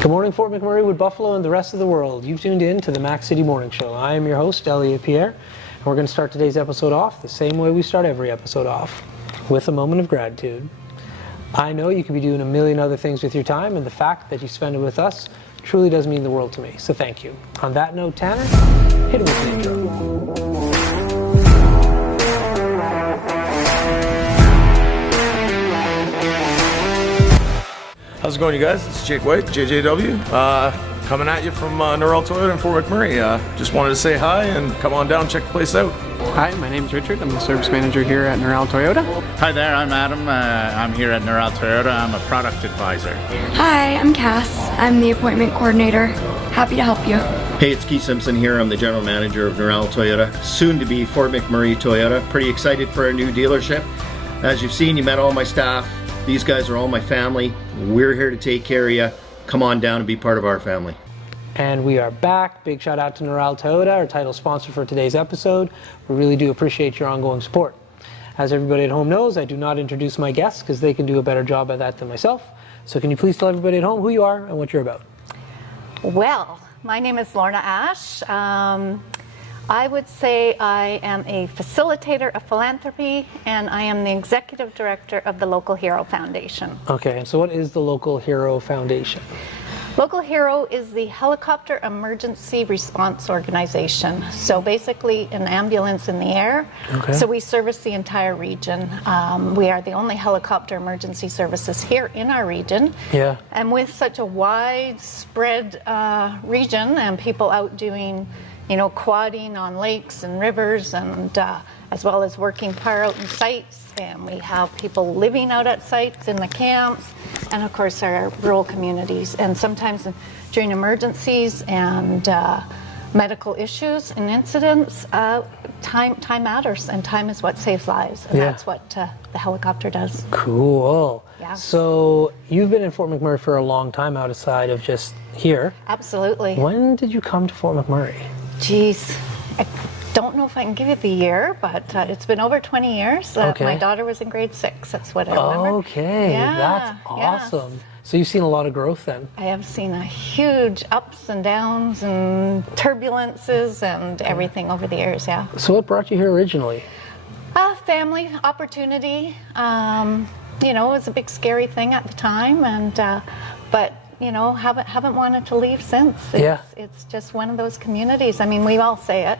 Good morning, Fort McMurray, Wood Buffalo, and the rest of the world. You've tuned in to the Mac City Morning Show. I am your host, Elliot Pierre, and we're going to start today's episode off the same way we start every episode off, with a moment of gratitude. I know you could be doing a million other things with your time, and the fact that you spend it with us truly does mean the world to me, so thank you. On that note, Tanner, hit it with the intro. How's it going, you guys? It's Jake White, JJW, coming at you from Norrell Toyota in Fort McMurray. Just wanted to say hi and come on down, check the place out. Hi, my name's Richard. I'm the service manager here at Norrell Toyota. Hi there, I'm Adam. I'm here at Norrell Toyota. I'm a product advisor. Hi, I'm Cass. I'm the appointment coordinator. Happy to help you. Hey, it's Keith Simpson here. I'm the general manager of Norrell Toyota, soon to be Fort McMurray Toyota. Pretty excited for a new dealership. As you've seen, you met all my staff. These guys are all my family. We're here to take care of you. Come on down and be part of our family. And we are back. Big shout out to Norrell Toyota, our title sponsor for today's episode. We really do appreciate your ongoing support. As everybody at home knows, I do not introduce my guests because they can do a better job at that than myself. So can you please tell everybody at home who you are and what you're about? Well, my name is Lorna Ash. I would say I am a facilitator of philanthropy, and I am the executive director of the Local Hero Foundation. Okay, and so what is the Local Hero Foundation? Local Hero is the helicopter emergency response organization. So basically an ambulance in the air. Okay. So we service the entire region. We are the only helicopter emergency services here in our region. Yeah. And with such a widespread region and people out doing quadding on lakes and rivers, and as well as working par out in sites, and we have people living out at sites in the camps, and of course our rural communities. And sometimes during emergencies and medical issues and incidents, time matters, and time is what saves lives, and that's what the helicopter does. Cool. Yeah. So you've been in Fort McMurray for a long time outside of just here. Absolutely. When did you come to Fort McMurray? Geez, I don't know if I can give you the year, but it's been over 20 years. Okay. My daughter was in grade 6, that's what I remember. Okay, Yeah, that's awesome. yes. So you've seen a lot of growth then? I have seen a huge ups and downs and turbulences and everything over the years, yeah. So what brought you here originally? Family, opportunity. It was a big scary thing at the time, and but haven't wanted to leave since. It's just one of those communities. I mean, we all say it.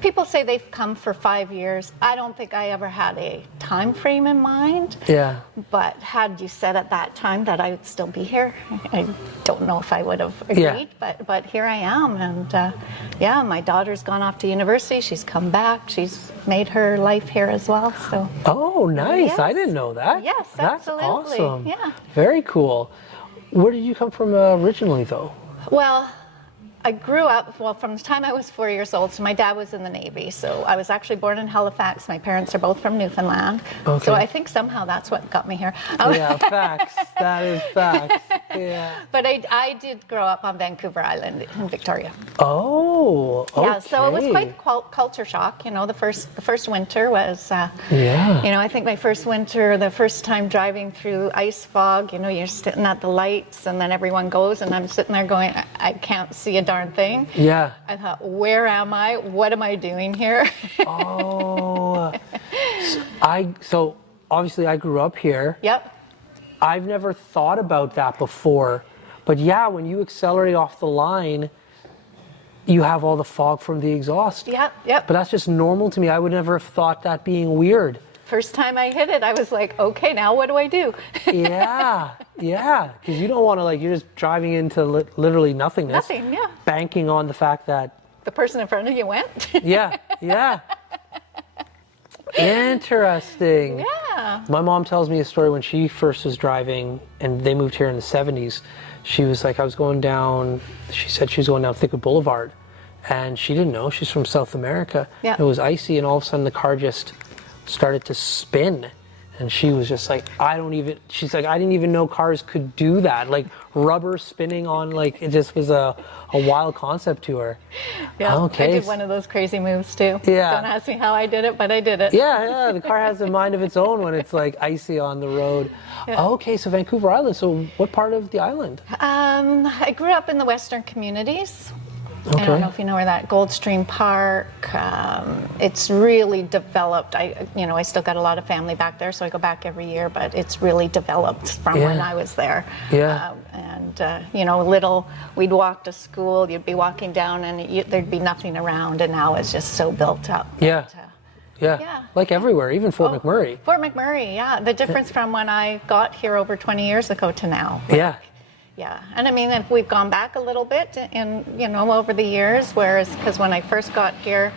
People say they've come for 5 years. I don't think I ever had a time frame in mind. Yeah. But had you said at that time that I would still be here, I don't know if I would have agreed. Yeah. But here I am, and my daughter's gone off to university. She's come back. She's made her life here as well. So. Oh, nice! Yes. I didn't know that. Yes, that's absolutely. Awesome. Yeah. Very cool. Where did you come from originally, though? Well, I grew up, from the time I was 4 years old, so my dad was in the Navy, so I was actually born in Halifax. My parents are both from Newfoundland, Okay. so I think somehow that's what got me here. Yeah, facts. That is facts. Yeah. But I did grow up on Vancouver Island in Victoria. Oh, okay. Yeah, so it was quite culture shock. The first winter was, I think my first winter, the first time driving through ice fog, you're sitting at the lights and then everyone goes and I'm sitting there going, I can't see a darn thing. Yeah. I thought, where am I? What am I doing here? Oh. So obviously I grew up here. Yep. I've never thought about that before. But yeah, when you accelerate off the line, you have all the fog from the exhaust. Yep. But that's just normal to me. I would never have thought that being weird. First time I hit it, I was like, okay, now what do I do? Yeah, because you don't want to, you're just driving into literally nothingness. Nothing, yeah. Banking on the fact that the person in front of you went. Yeah. Interesting. Yeah. My mom tells me a story when she first was driving, and they moved here in the 70s. She was like, she said she was going down Thicket Boulevard, and she didn't know. She's from South America. Yeah. It was icy, and all of a sudden the car just started to spin. And she was just like, she's like, I didn't even know cars could do that. Like rubber spinning on, like, it just was a wild concept to her. Yeah, Okay. I did one of those crazy moves too. Yeah. Don't ask me how I did it, but I did it. Yeah, the car has a mind of its own when it's like icy on the road. Yeah. Okay, so Vancouver Island. So what part of the island? I grew up in the Western communities. Okay. I don't know if you know where that Goldstream Park. It's really developed. I still got a lot of family back there, so I go back every year. But it's really developed from when I was there. Yeah. We'd walk to school. You'd be walking down, and there'd be nothing around. And now it's just so built up. Yeah. But, yeah. Like everywhere, even Fort McMurray. Fort McMurray, yeah. The difference from when I got here over 20 years ago to now. Yeah. Yeah, and I mean, if we've gone back a little bit over the years, because when I first got here,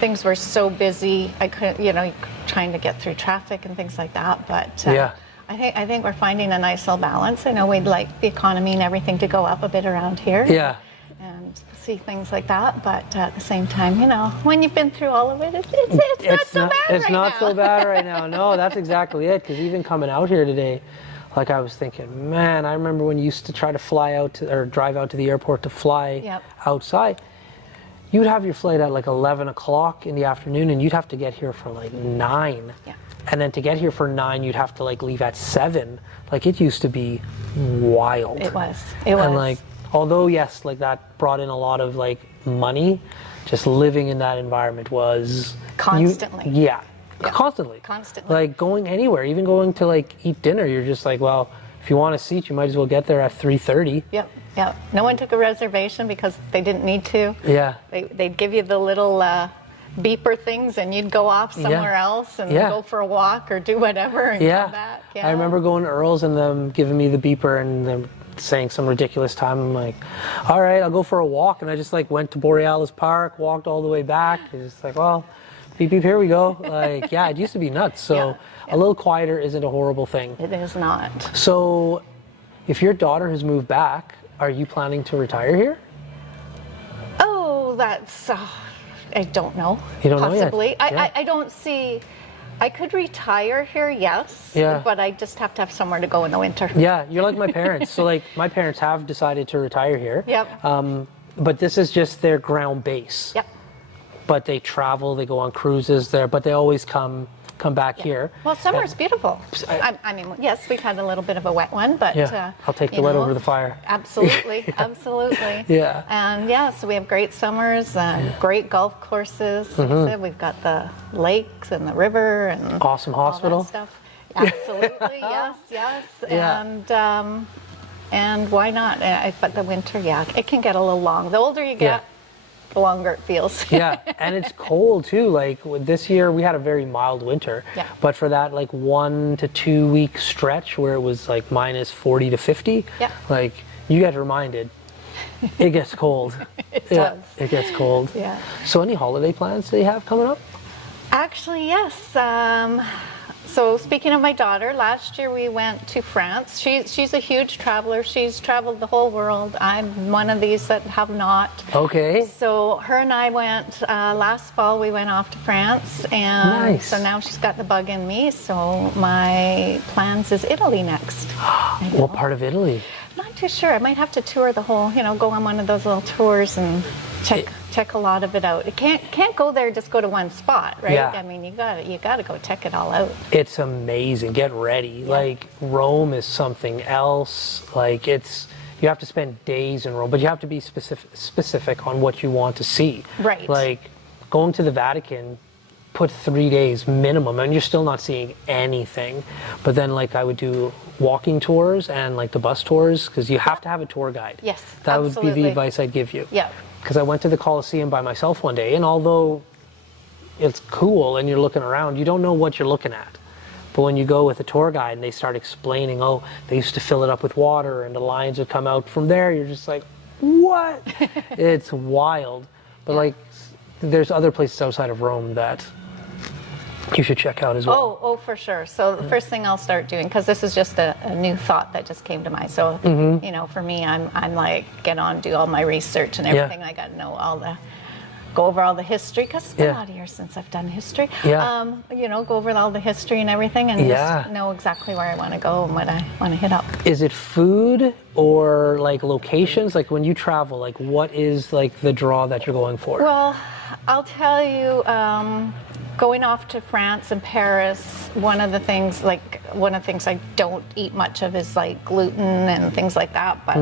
things were so busy, I couldn't, trying to get through traffic and things like that. But I think we're finding a nice little balance. I know we'd like the economy and everything to go up a bit around here. Yeah. And see things like that, but at the same time, when you've been through all of it, it's not so bad right now. It's not so bad right now. No, that's exactly it. Because even coming out here today, like I was thinking, man, I remember when you used to try to fly out or drive out to the airport to fly outside. You'd have your flight at like 11 o'clock in the afternoon, and you'd have to get here for like 9. Yeah. And then to get here for 9, you'd have to like leave at 7. Like it used to be wild. It was. And like, although yes, like that brought in a lot of like money, just living in that environment was constantly. Constantly. Constantly. Like going anywhere, even going to like eat dinner, you're just like, well, if you want a seat, you might as well get there at 3:30. Yep. No one took a reservation because they didn't need to. Yeah. They'd give you the little beeper things, and you'd go off somewhere else and go for a walk or do whatever and come back. Yeah. I remember going to Earl's and them giving me the beeper and them saying some ridiculous time. I'm like, all right, I'll go for a walk. And I just like went to Borealis Park, walked all the way back. It's just like, well, beep, beep, here we go. Like, yeah, it used to be nuts. So a little quieter isn't a horrible thing. It is not. So if your daughter has moved back, are you planning to retire here? Oh, that's, I don't know. You don't know yet? Possibly. I don't see, I could retire here, yes. Yeah. But I just have to have somewhere to go in the winter. Yeah, you're like my parents. So like my parents have decided to retire here. Yep. But this is just their ground base. Yep. But they travel, they go on cruises there, but they always come back here. Well, summer is beautiful. I mean, yes, we've had a little bit of a wet one, but I'll take the wet over the fire. Absolutely, absolutely. Yeah. And so we have great summers and great golf courses. Like I said, we've got the lakes and the river and awesome hospital. All that stuff. Absolutely, yes. Yeah. And why not? But the winter, it can get a little long. The older you get, the longer it feels. Yeah, and it's cold too. Like this year, we had a very mild winter. Yeah. But for that like 1 to 2 week stretch where it was like minus 40 to 50, like you get reminded, it gets cold. It does. It gets cold. Yeah. So any holiday plans that you have coming up? Actually, yes. So speaking of my daughter, last year we went to France. She's a huge traveler. She's traveled the whole world. I'm one of these that have not. Okay. So her and I went last fall. We went off to France, and so now she's got the bug in me. So my plans is Italy next. What part of Italy? Not too sure. I might have to tour the whole. Go on one of those little tours and check a lot of it out. It can't go there, just go to one spot, right? Yeah. I mean, you gotta go check it all out. It's amazing. Get ready. Yeah. Like Rome is something else. Like you have to spend days in Rome, but you have to be specific on what you want to see. Right. Like going to the Vatican, put 3 days minimum, and you're still not seeing anything. But then like I would do walking tours and like the bus tours, because you have to have a tour guide. Yes, That absolutely. would be the advice I'd give you. Yeah. Because I went to the Colosseum by myself one day, and although it's cool and you're looking around, you don't know what you're looking at. But when you go with a tour guide and they start explaining, oh, they used to fill it up with water and the lions would come out from there, you're just like, what? It's wild. But like, there's other places outside of Rome that you should check out as well. Oh, for sure. So the first thing I'll start doing, because this is just a new thought that just came to mind. So, for me, I'm like, get on, do all my research and everything. I got to know all the go over all the history, because it's been Yeah. a lot of years since I've done history. Yeah. Go over all the history and everything, and Yeah. just know exactly where I want to go and what I want to hit up. Is it food or like locations? Like when you travel, like what is like the draw that you're going for? Well, I'll tell you, going off to France and Paris, one of the things I don't eat much of is like gluten and things like that. But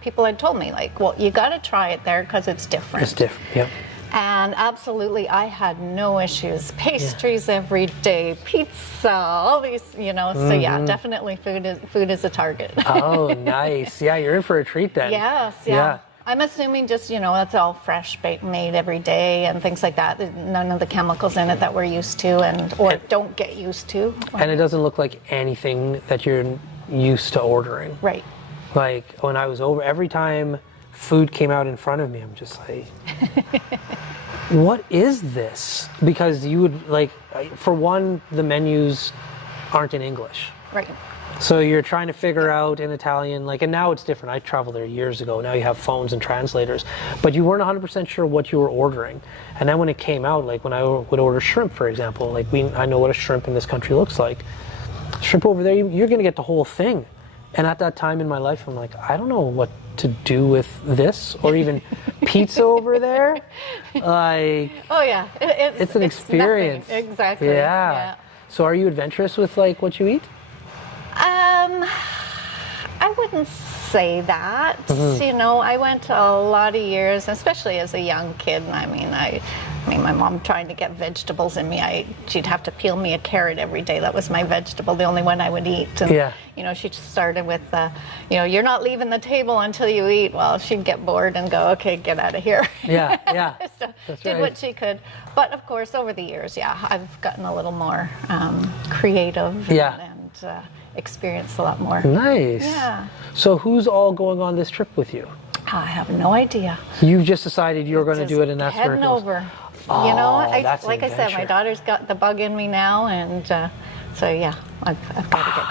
people had told me, like, well, you got to try it there because it's different. It's different. Yep. And absolutely, I had no issues. Pastries every day, pizza, all these, So yeah, definitely food is a target. Oh, nice. Yeah, you're in for a treat then. Yes, yeah. I'm assuming just, that's all fresh made every day and things like that. None of the chemicals in it that we're used to or don't get used to. And it doesn't look like anything that you're used to ordering. Right. Like when I was over, every time food came out in front of me, I'm just like, what is this? Because you would like, for one, the menus aren't in English. Right. So you're trying to figure out in Italian, and now it's different. I traveled there years ago. Now you have phones and translators, but you weren't 100% sure what you were ordering. And then when it came out, like when I would order shrimp, for example, I know what a shrimp in this country looks like. Shrimp over there, you're going to get the whole thing. And at that time in my life, I'm like, I don't know what to do with this, or even pizza over there. Like, oh yeah, it's an experience. Nothing. Exactly. Yeah. So are you adventurous with like what you eat? I wouldn't say that. I went a lot of years, especially as a young kid. I mean, my mom trying to get vegetables in me. She'd have to peel me a carrot every day. That was my vegetable, the only one I would eat. And, she started with, you're not leaving the table until you eat. Well, she'd get bored and go, okay, get out of here. Yeah. So That's did right. what she could. But of course, over the years, I've gotten a little more creative and experienced a lot more. Nice. Yeah. So who's all going on this trip with you? I have no idea. You've just decided you're going to do it, and that's where it heading goes. over. Oh, that's an like I said, my adventure. daughter's got the bug in me now, and so yeah, I've got to get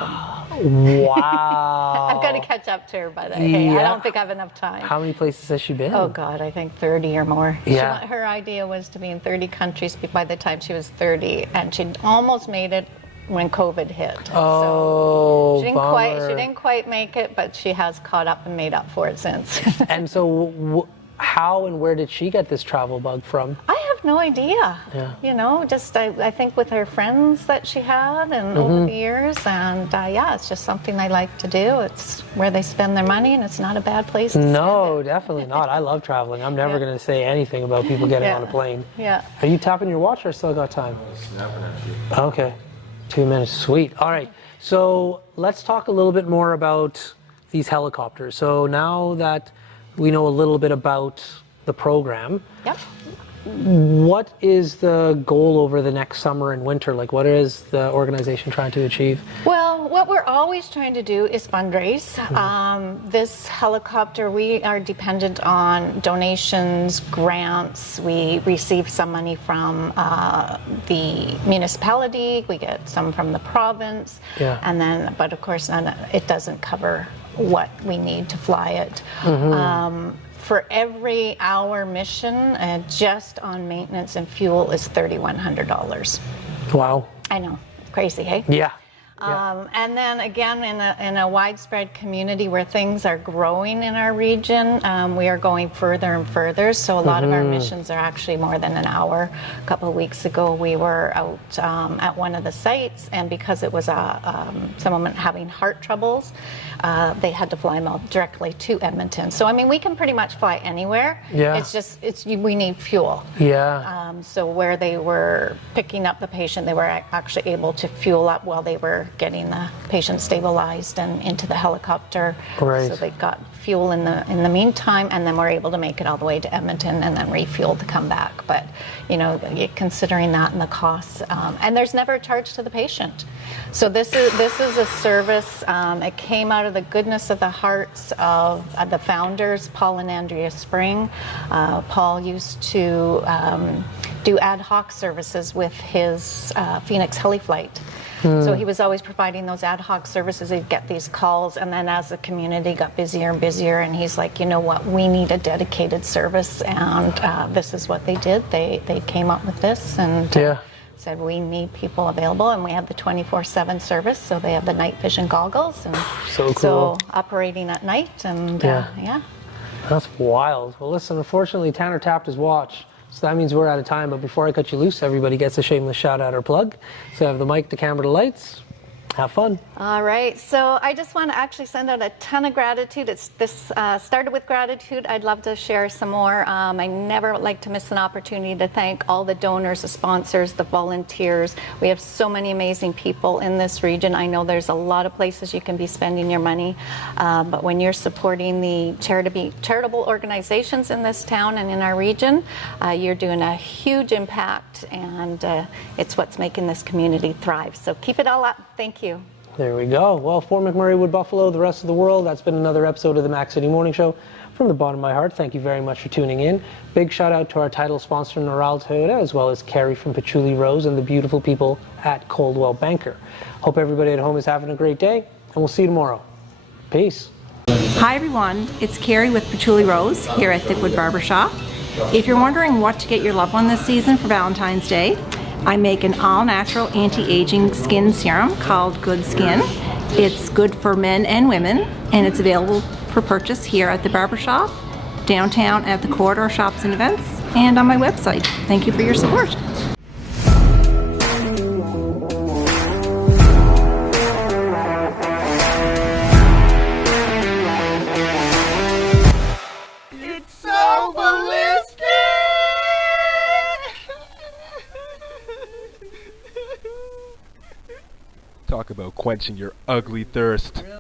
going. Wow. I've got to catch up to her, but hey, I Yeah. don't think I have enough time. How many places has she been? Oh God, I think 30 or more. Yeah. Her idea was to be in 30 countries by the time she was 30, and she almost made it when COVID hit. Oh, she bummer. didn't quite make it, but she has caught up and made up for it since. And so how and where did she get this travel bug from? I have no idea. Yeah. Just I think with her friends that she had and over the years, and it's just something they like to do. It's where they spend their money, and it's not a bad place to No, spend it. definitely not. I love traveling. I'm never going to say anything about people getting on a plane. Yeah. Are you tapping your watch or still got time? Okay. 2 minutes. Sweet. All right. So let's talk a little bit more about these helicopters. So now that we know a little bit about the program, Yep. what is the goal over the next summer and winter? Like, what is the organization trying to achieve? Well, what we're always trying to do is fundraise. This helicopter, we are dependent on donations, grants. We receive some money from the municipality. We get some from the province. Yeah. And then, but of course, it doesn't cover what we need to fly it. For every hour mission, just on maintenance and fuel is $3,100. Wow. I know, crazy, hey? Yeah. And then again, in a widespread community where things are growing in our region, we are going further and further. So a lot of our missions are actually more than an hour. A couple of weeks ago, we were out at one of the sites, and because it was someone having heart troubles, they had to fly them directly to Edmonton. So I mean, we can pretty much fly anywhere. Yeah. It's just we need fuel. Yeah. So where they were picking up the patient, they were actually able to fuel up while they were getting the patient stabilized and into the helicopter. Right. So they got fuel in the meantime, and then were able to make it all the way to Edmonton and then refuel to come back. But considering that and the costs, and there's never a charge to the patient. So this is a service. It came out of the goodness of the hearts of the founders, Paul and Andrea Spring. Paul used to do ad hoc services with his Phoenix Heli Flight. So he was always providing those ad hoc services. He'd get these calls, and then as the community got busier and busier, and he's like, you know what, we need a dedicated service, and this is what they did. They came up with this, and said we need people available, and we have the 24/7 service. So they have the night vision goggles, and So cool. so operating at night, and yeah. That's wild. Well, listen, unfortunately, Tanner tapped his watch, so that means we're out of time. But before I cut you loose, everybody gets a shameless shout out or plug. So I have the mic, the camera, the lights. Have fun. All right, so I just want to actually send out a ton of gratitude. This started with gratitude. I'd love to share some more. I never like to miss an opportunity to thank all the donors, the sponsors, the volunteers. We have so many amazing people in this region. I know there's a lot of places you can be spending your money, but when you're supporting the charitable organizations in this town and in our region, you're doing a huge impact, and it's what's making this community thrive. So keep it all up. Thank you. There we go. Well, for McMurray, Wood Buffalo, the rest of the world, that's been another episode of the Mac City Morning Show. From the bottom of my heart, thank you very much for tuning in. Big shout out to our title sponsor, Noral Toyota, as well as Carrie from Patchouli Rose and the beautiful people at Coldwell Banker. Hope everybody at home is having a great day, and we'll see you tomorrow. Peace. Hi everyone, it's Carrie with Patchouli Rose here at Thickwood Barbershop. If you're wondering what to get your loved one this season for Valentine's Day, I make an all-natural anti-aging skin serum called Good Skin. It's good for men and women, and it's available for purchase here at the barbershop, downtown at the corridor shops and events, and on my website. Thank you for your support. Talk about quenching your ugly thirst.